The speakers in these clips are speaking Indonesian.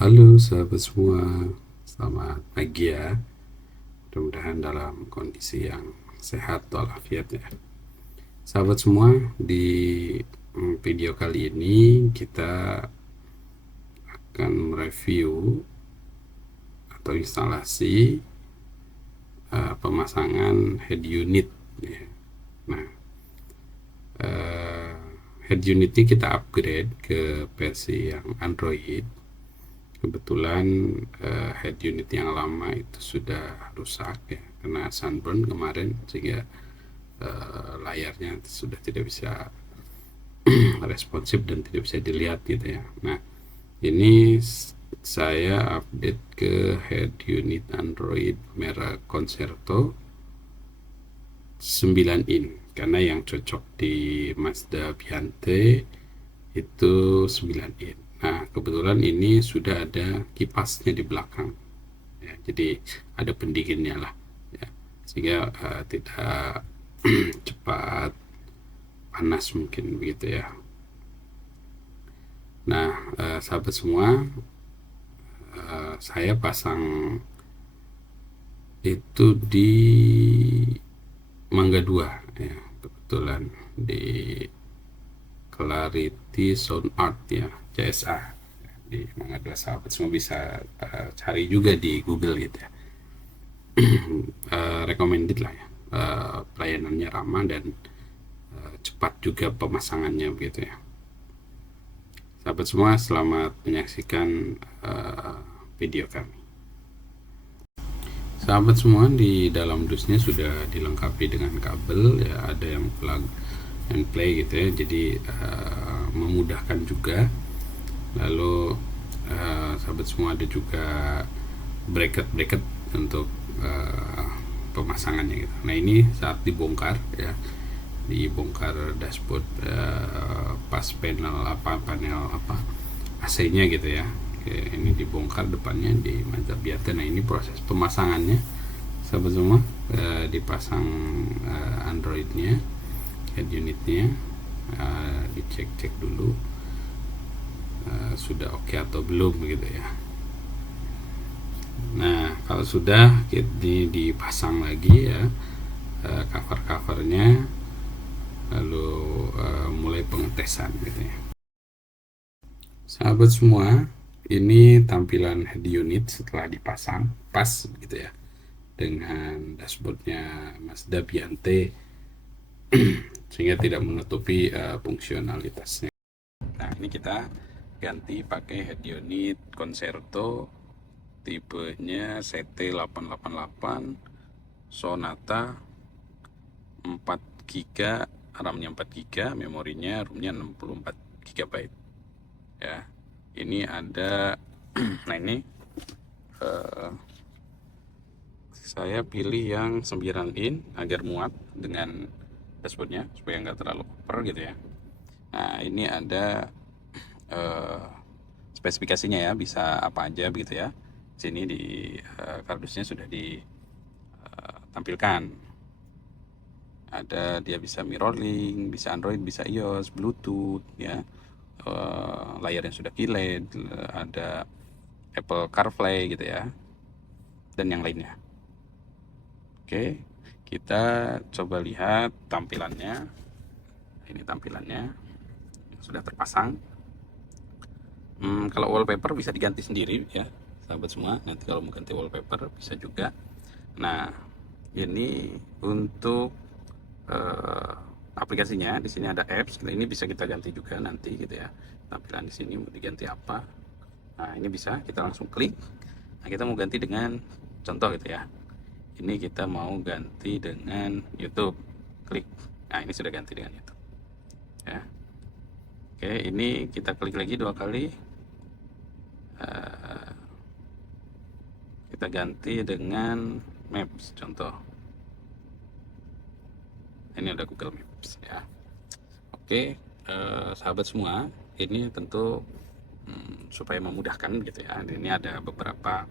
Halo sahabat semua, selamat pagi ya. Mudah-mudahan dalam kondisi yang sehat walafiat ya. Sahabat semua, di video kali ini kita akan mereview atau instalasi pemasangan head unit ya. Nah, eh, head unit ini kita upgrade ke versi yang Android. Kebetulan head unit yang lama itu sudah rusak ya, karena sunburn kemarin, sehingga layarnya sudah tidak bisa responsif dan tidak bisa dilihat gitu ya. Nah, ini saya update ke head unit Android merek Concerto 9 in, karena yang cocok di Mazda Biante itu 9 in. Nah, kebetulan ini sudah ada kipasnya di belakang ya, jadi ada pendinginnya lah ya, sehingga tidak cepat panas mungkin begitu ya. Nah, sahabat semua, saya pasang itu di Mangga 2 ya, kebetulan di Clarity Sound Art ya, CSA di Mangga 2. Sahabat semua bisa cari juga di Google gitu ya. Recommended lah ya, pelayanannya ramah dan cepat juga pemasangannya begitu ya. Sahabat semua, selamat menyaksikan video kami. Sahabat semua, di dalam dusnya sudah dilengkapi dengan kabel ya, ada yang plug and play gitu ya, jadi memudahkan juga. Lalu sahabat semua, ada juga bracket untuk pemasangannya gitu. Nah, ini saat dibongkar ya, dibongkar dashboard pas panel AC-nya gitu ya. Oke, ini dibongkar depannya di Mazda Biata. Nah, ini proses pemasangannya sahabat semua, dipasang Androidnya, head unitnya, dicek dulu sudah oke atau belum gitu ya. Nah, kalau sudah, ini dipasang lagi ya cover-covernya, lalu mulai pengetesan gitu ya. Sahabat semua, ini tampilan head unit setelah dipasang pas gitu ya, dengan dashboardnya Mazda Biante, sehingga tidak menutupi fungsionalitasnya. Nah, ini kita ganti pakai head unit Concerto tipenya CT888 Sonata 4 GB, RAM-nya 4 GB, memorinya ROM-nya 64 GB ya. Ini ada nah, ini saya pilih yang 9 in agar muat dengan dashboardnya supaya nggak terlalu over gitu ya. Nah, ini ada spesifikasinya ya, bisa apa aja begitu ya. Sini di kardusnya sudah ditampilkan. Ada dia bisa mirroring, bisa Android, bisa iOS, Bluetooth ya. Layar yang sudah QLED, ada Apple CarPlay gitu ya, dan yang lainnya. Oke, kita coba lihat tampilannya. Ini tampilannya sudah terpasang. Kalau wallpaper bisa diganti sendiri ya sahabat semua. Nanti kalau mau ganti wallpaper bisa juga. Nah, ini untuk aplikasinya. Di sini ada apps. Ini bisa kita ganti juga nanti gitu ya. Tampilan di sini mau diganti apa? Nah, ini bisa kita langsung klik. Nah, kita mau ganti dengan contoh gitu ya. Ini kita mau ganti dengan YouTube. Klik. Nah, ini sudah ganti dengan YouTube. Ya. Oke, ini kita klik lagi 2 kali. Kita ganti dengan Maps contoh. Ini udah Google Maps ya. Oke, sahabat semua, ini tentu supaya memudahkan gitu ya. Ini ada beberapa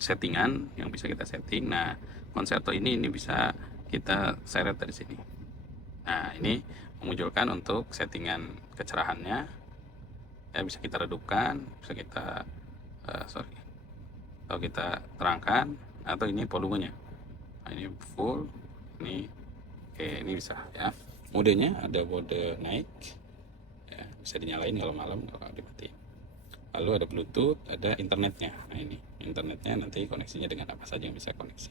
settingan yang bisa kita setting. Nah, Concerto ini bisa kita seret dari sini. Nah, ini memunculkan untuk settingan kecerahannya ya, bisa kita redupkan, bisa kita sorry, kalau kita terangkan, atau ini volumenya. Nah, ini full, ini oke, ini bisa ya. Modenya ada mode naik ya, bisa dinyalain kalau malam, kalau dimatiin. Lalu ada Bluetooth, ada internetnya. Nah, ini internetnya, nanti koneksinya dengan apa saja yang bisa koneksi.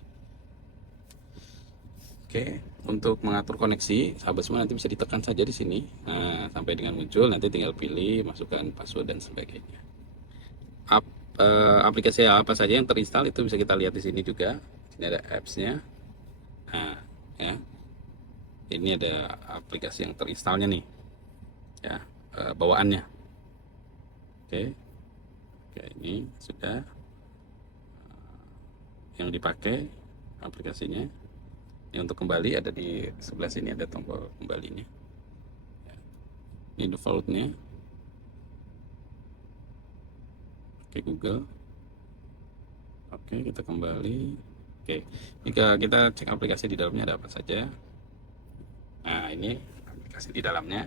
Oke, untuk mengatur koneksi, sahabat semua nanti bisa ditekan saja di sini. Nah, sampai dengan muncul, nanti tinggal pilih, masukkan password dan sebagainya. Aplikasi apa saja yang terinstall itu bisa kita lihat di sini juga. Sini ada apps-nya. Nah, ya. Ini ada aplikasi yang terinstallnya nih. Ya, bawaannya. Oke. Oke, ini sudah yang dipakai aplikasinya. Ini untuk kembali ada di sebelah sini, ada tombol kembalinya. Ini defaultnya. Oke, Google. Oke, kita kembali. Oke, jika kita cek aplikasi di dalamnya ada apa saja. Nah, ini aplikasi di dalamnya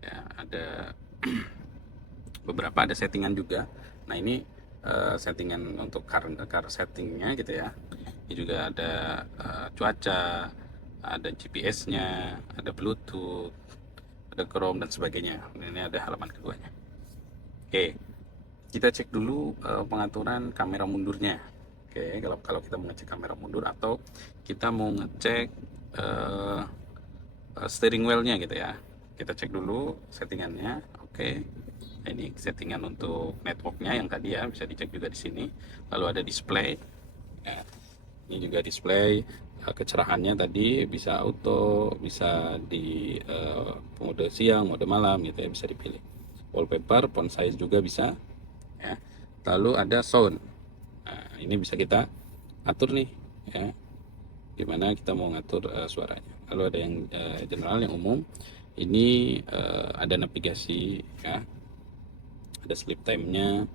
ya, ada beberapa, ada settingan juga. Nah, ini settingan untuk car settingnya gitu ya. Ini juga ada cuaca, ada GPS-nya, ada Bluetooth, ada Chrome dan sebagainya. Ini ada halaman keduanya. Oke, kita cek dulu pengaturan kamera mundurnya. Oke, kalau kita mau ngecek kamera mundur, atau kita mau ngecek steering wheel-nya gitu ya, kita cek dulu settingannya. Oke, ini settingan untuk networknya yang tadi ya, bisa dicek juga di sini. Lalu ada display ya, ini juga display kecerahannya tadi bisa auto, bisa di mode siang, mode malam gitu ya, bisa dipilih. Wallpaper, font size juga bisa ya. Lalu ada sound. Nah, ini bisa kita atur nih ya, gimana kita mau ngatur suaranya. Lalu ada yang general, yang umum. Ini ada navigasi ya, ada sleep time-nya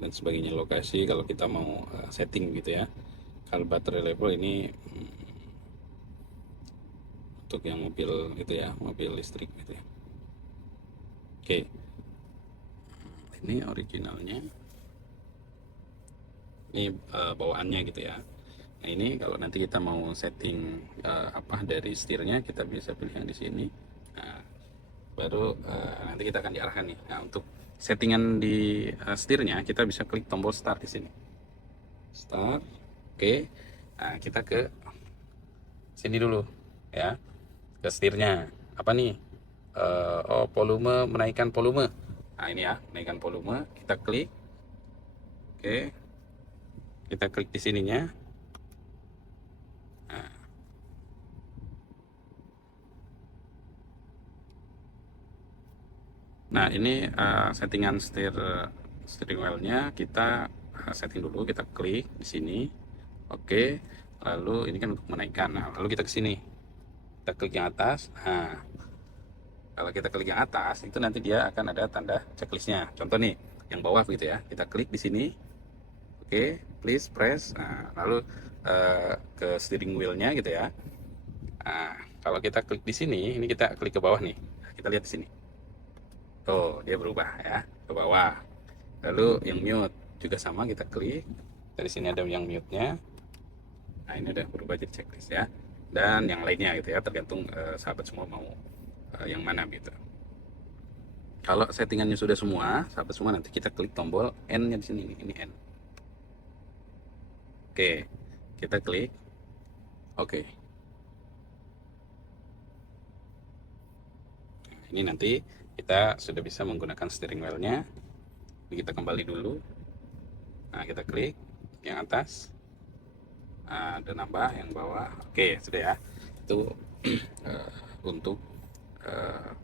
dan sebagainya, lokasi kalau kita mau setting gitu ya. Kalau baterai level ini untuk yang mobil gitu ya, mobil listrik gitu ya. Oke, ini originalnya, ini bawaannya gitu ya. Nah, ini kalau nanti kita mau setting apa dari setirnya, kita bisa pilih yang di sini. Nah, baru nanti kita akan diarahkan nih. Nah, untuk settingan di setirnya, kita bisa klik tombol start di sini. Start. Oke. Nah, kita ke sini dulu ya, ke setirnya. Apa nih? Oh, volume, menaikkan volume. Nah, ini ya, menaikkan volume. Kita klik. Oke. Kita klik di sininya. Nah, ini settingan steering wheel-nya kita setting dulu. Kita klik di sini. Oke. Lalu ini kan untuk menaikkan. Nah, lalu kita ke sini. Kita klik yang atas. Nah, kalau kita klik yang atas, itu nanti dia akan ada tanda checklistnya. Contoh nih, yang bawah gitu ya. Kita klik di sini. Oke, please press. Nah, lalu ke steering wheel-nya gitu ya. Nah, kalau kita klik di sini, ini kita klik ke bawah nih. Kita lihat di sini. Tuh, dia berubah ya, ke bawah. Lalu yang mute juga sama, kita klik. Dari sini ada yang mute-nya. Nah, ini udah berubah jadi checklist ya. Dan yang lainnya gitu ya, tergantung sahabat semua mau yang mana gitu. Kalau settingannya sudah semua, sahabat semua, nanti kita klik tombol N-nya di sini. Ini N. Oke, kita klik. Oke. Ini nanti kita sudah bisa menggunakan steering wheel-nya. Ini kita kembali dulu. Nah, kita klik yang atas. Nah, ada nambah yang bawah. Oke, sudah ya. Itu untuk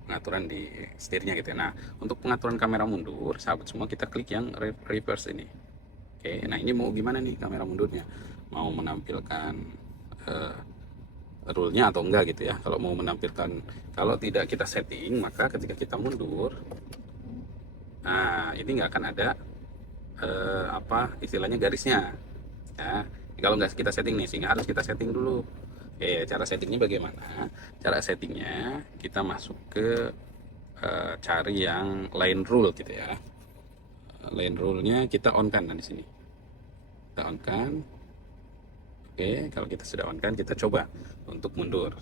pengaturan di setirnya gitu ya. Nah, untuk pengaturan kamera mundur, sahabat semua, kita klik yang reverse ini. Oke, nah ini mau gimana nih kamera mundurnya? Mau menampilkan rule-nya atau enggak gitu ya. Kalau mau menampilkan, kalau tidak kita setting, maka ketika kita mundur, nah ini nggak akan ada apa istilahnya garisnya ya. Kalau nggak kita setting nih, sehingga harus kita setting dulu. Oke, cara settingnya bagaimana? Cara settingnya kita masuk ke cari yang line rule gitu ya. lane rule-nya kita on kan di sini. Kita on kan. Oke, kalau kita sudah on kan, kita coba untuk mundur.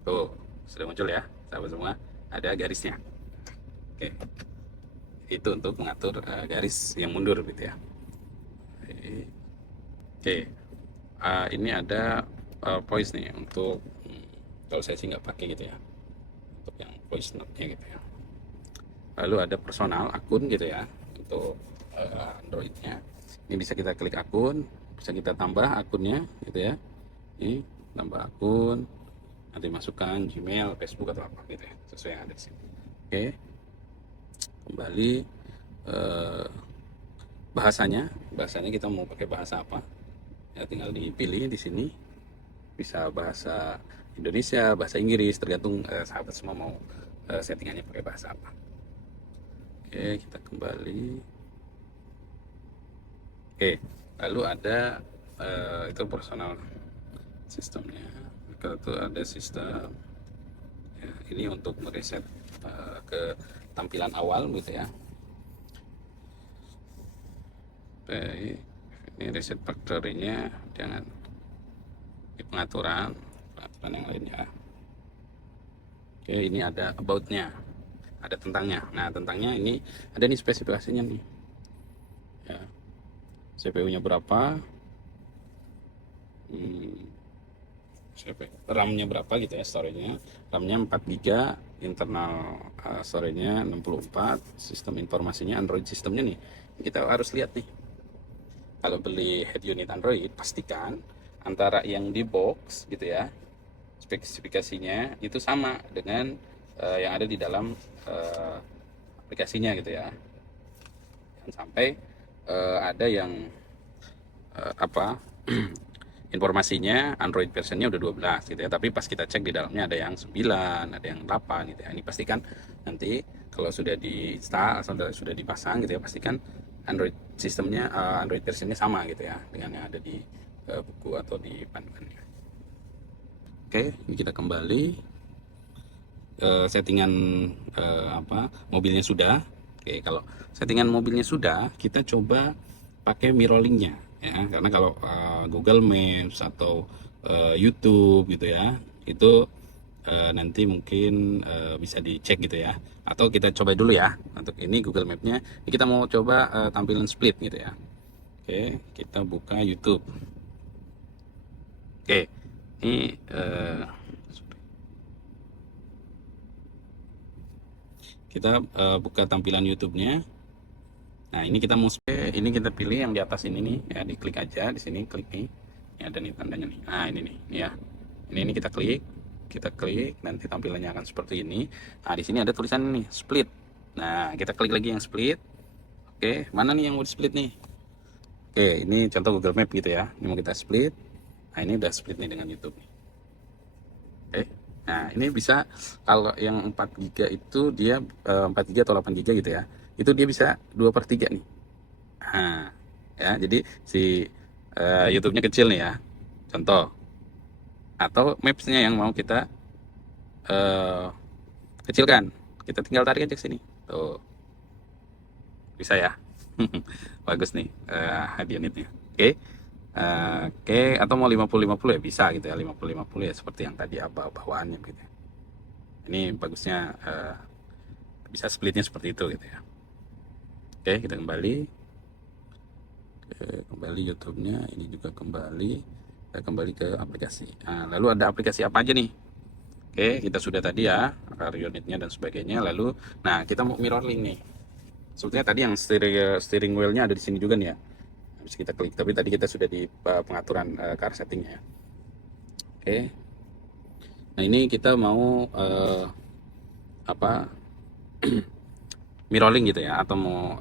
Tuh, sudah muncul ya, sahabat semua. Ada garisnya. Oke, itu untuk mengatur garis yang mundur gitu ya. Oke, ini ada voice nih untuk kalau saya sih nggak pakai gitu ya, untuk yang voice note-nya gitu ya. Lalu ada personal akun gitu ya untuk Android-nya. Ini bisa kita klik akun, bisa kita tambah akunnya gitu ya. Ini tambah akun, nanti masukkan Gmail, Facebook atau apa gitu ya, sesuai yang ada di sini. Oke, kembali bahasanya kita mau pakai bahasa apa ya, tinggal dipilih di sini. Bisa bahasa Indonesia, bahasa Inggris, tergantung sahabat semua mau settingannya pakai bahasa apa. Oke, kita kembali. Oke, lalu ada itu personal sistemnya. Itu ada sistem ya, ini untuk mereset ke tampilan awal gitu ya. Oke, ini reset factory-nya, jangan di pengaturan yang lainnya. Oke, ini ada about-nya, ada tentangnya. Nah, tentangnya ini ada nih spesifikasinya nih ya, CPU-nya berapa, RAM-nya berapa gitu ya, storage-nya. RAM-nya 4 GB, internal storage-nya 64, sistem informasinya Android sistemnya nih. Kita harus lihat nih. Kalau beli head unit Android, pastikan antara yang di box gitu ya, spesifikasinya itu sama dengan yang ada di dalam aplikasinya gitu ya. Jangan sampai ada yang informasinya Android versionnya udah 12 gitu ya, tapi pas kita cek di dalamnya ada yang 9, ada yang 8 gitu ya. Ini pastikan nanti kalau sudah di install atau sudah dipasang gitu ya, pastikan Android sistemnya Android versionnya sama gitu ya dengan yang ada di buku atau di panduannya. Oke, ini kita kembali settingan mobilnya sudah. Oke, kalau settingan mobilnya sudah, kita coba pakai mirroringnya ya, karena kalau Google Maps atau YouTube gitu ya, itu nanti mungkin bisa dicek gitu ya, atau kita coba dulu ya. Untuk ini Google Map-nya ini kita mau coba tampilan split gitu ya. Oke, kita buka YouTube. Oke, ini kita buka tampilan YouTube-nya. Nah, ini kita mau ini kita pilih yang di atas ini nih ya, diklik aja di sini, klik nih. Ya, ada nih tandanya nih. Nah, ini nih ya. Ini kita klik, nanti tampilannya akan seperti ini. Nah, di sini ada tulisan nih split. Nah, kita klik lagi yang split. Oke, mana nih yang mau di split nih? Oke, ini contoh Google Map gitu ya. Ini mau kita split. Nah, ini udah split nih dengan YouTube. Oke. Nah, ini bisa kalau yang 4 GB itu dia 4 GB atau 8 GB gitu ya. Itu dia bisa 2/3 nih. Nah, ya, jadi si YouTube-nya kecil nih ya. Contoh. Atau Maps-nya yang mau kita kecilkan. Kita tinggal tarik aja ke sini. Tuh. Bisa ya. Bagus nih hadiah unitnya. Oke. Oke, atau mau 50-50 ya bisa gitu ya, 50-50 ya seperti yang tadi bawaannya gitu. Ini bagusnya bisa splitnya seperti itu gitu ya. Oke, kita kembali. Kembali YouTube-nya, ini juga kembali. Kita kembali ke aplikasi. Nah, lalu ada aplikasi apa aja nih? Oke, kita sudah tadi ya, unitnya dan sebagainya. Lalu, nah kita mau mirroring nih. Sebetulnya tadi yang steering wheel-nya ada di sini juga nih ya. Bisa kita klik, tapi tadi kita sudah di pengaturan car setting-nya. Oke. Nah, ini kita mau mirroring gitu ya, atau mau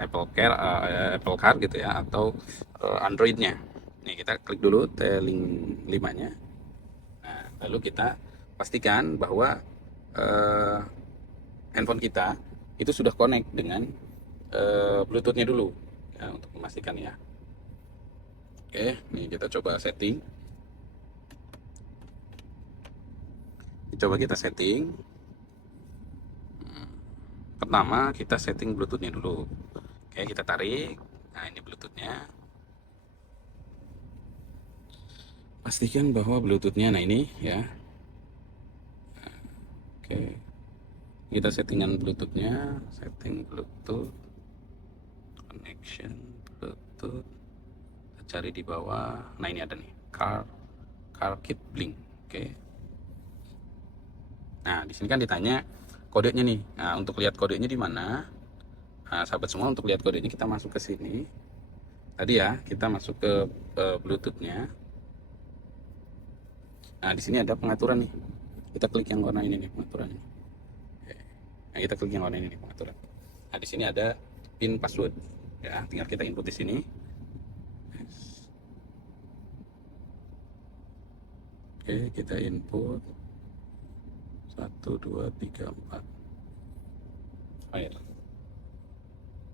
Apple Car gitu ya, atau Android-nya. Nih, kita klik dulu T-Link 5-nya. Nah, lalu kita pastikan bahwa handphone kita itu sudah connect dengan Bluetooth-nya dulu ya, untuk memastikan ya. Oke, ini kita coba setting. Coba kita setting. pertama kita setting Bluetooth-nya dulu. Oke, kita tarik. Nah, ini Bluetooth-nya. Pastikan bahwa Bluetooth-nya, nah ini ya. Oke, kita settingan Bluetooth-nya, setting Bluetooth, connection Bluetooth. Kita cari di bawah. Nah, ini ada nih, car kit blink. Oke. Nah, di sini kan ditanya kodenya nih. Nah, untuk lihat kodenya di mana? Nah, sahabat semua, untuk lihat kodenya kita masuk ke sini. Tadi ya, kita masuk ke Bluetooth-nya. Nah, di sini ada pengaturan nih. Kita klik yang warna ini nih, pengaturan. Nah, kita klik yang warna ini nih, pengaturan. Nah, di sini ada pin password. Ya, tinggal kita input di sini. Oke, kita input 1 2 3 4 fire.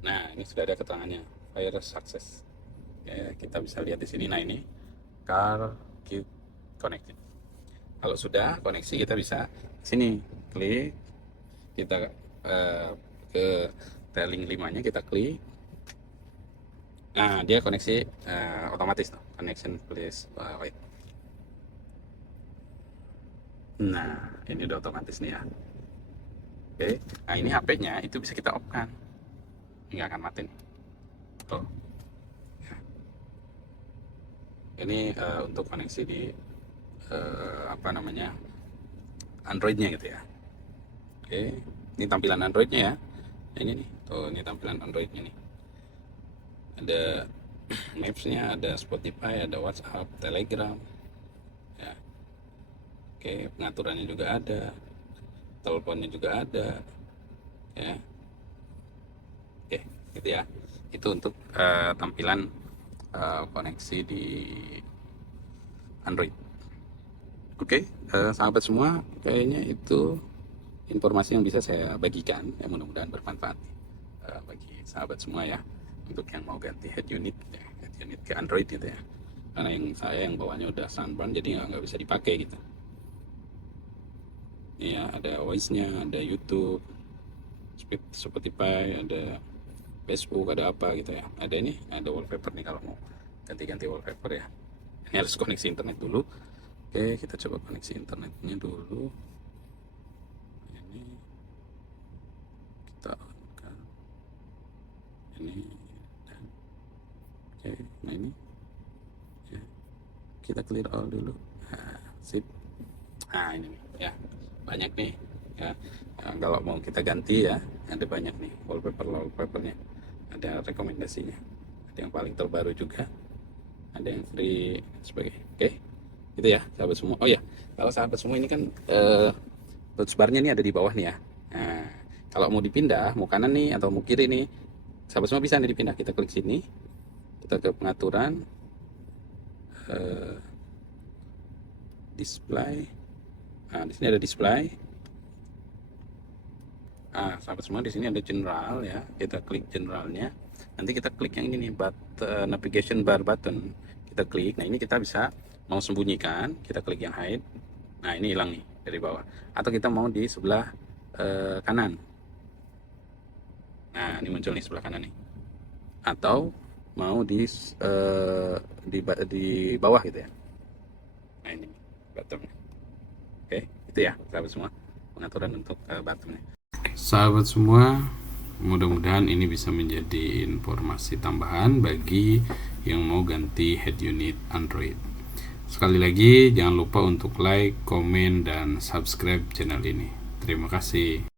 Nah, ini sudah ada keterangannya, fire success. Ya, kita bisa lihat di sini. Nah, ini car kit connected. Kalau sudah koneksi, kita bisa sini klik, kita ke tailing 5-nya kita klik. Nah, dia koneksi otomatis tuh, connection please wait. Nah, ini udah otomatis nih ya. Oke, nah ini HP-nya itu bisa kita off-kan, nggak akan mati nih. Tuh. Ya. Ini untuk koneksi di apa namanya, Android-nya gitu ya. Oke, ini tampilan Android-nya ya. Ini nih, tuh ini tampilan Android-nya nih. Ada Maps-nya, ada Spotify, ada WhatsApp, Telegram. Ya. Oke, pengaturannya juga ada, teleponnya juga ada. Ya. Oke, gitu ya. Itu untuk tampilan koneksi di Android. Oke, sahabat semua, kayaknya itu informasi yang bisa saya bagikan, ya mudah-mudahan bermanfaat bagi sahabat semua ya, untuk yang mau ganti head unit ya, head unit ke Android gitu ya. Karena yang bawahnya udah Sunburn, jadi nggak bisa dipakai gitu. Ya, ada voice-nya, ada YouTube, Spotify, ada Facebook, ada apa gitu ya. Ada ini, ada wallpaper nih kalau mau ganti-ganti wallpaper ya. Ini harus koneksi internet dulu. Oke, kita coba koneksi internetnya dulu. Ini kita on-kan. Ini dan oke, nah ini ya, kita clear all dulu. Nah, sip. Nah, ini nih ya, banyak nih ya. Nah, kalau mau kita ganti ya, ada banyak nih wallpapernya, ada rekomendasinya, ada yang paling terbaru juga, ada yang free sebagainya. Oke, gitu ya sahabat semua. Oh ya, kalau sahabat semua ini kan touchbarnya nih ada di bawah nih ya. Nah, kalau mau dipindah, mau kanan nih atau mau kiri nih, sahabat semua bisa nih dipindah. Kita klik sini, kita ke pengaturan, display. Nah, di sini ada display. Nah, sahabat semua, di sini ada general ya. Kita klik generalnya. Nanti kita klik yang ini nih, navigation bar button. Kita klik. Nah, ini kita bisa mau sembunyikan, kita klik yang hide. Nah, ini hilang nih dari bawah. Atau kita mau di sebelah kanan. Nah, ini muncul nih sebelah kanan nih. Atau mau di bawah gitu ya. Nah, ini bottomnya. Oke, itu ya sahabat semua, pengaturan untuk bottomnya. Sahabat semua, mudah-mudahan ini bisa menjadi informasi tambahan bagi yang mau ganti head unit Android. Sekali lagi, jangan lupa untuk like, komen, dan subscribe channel ini. Terima kasih.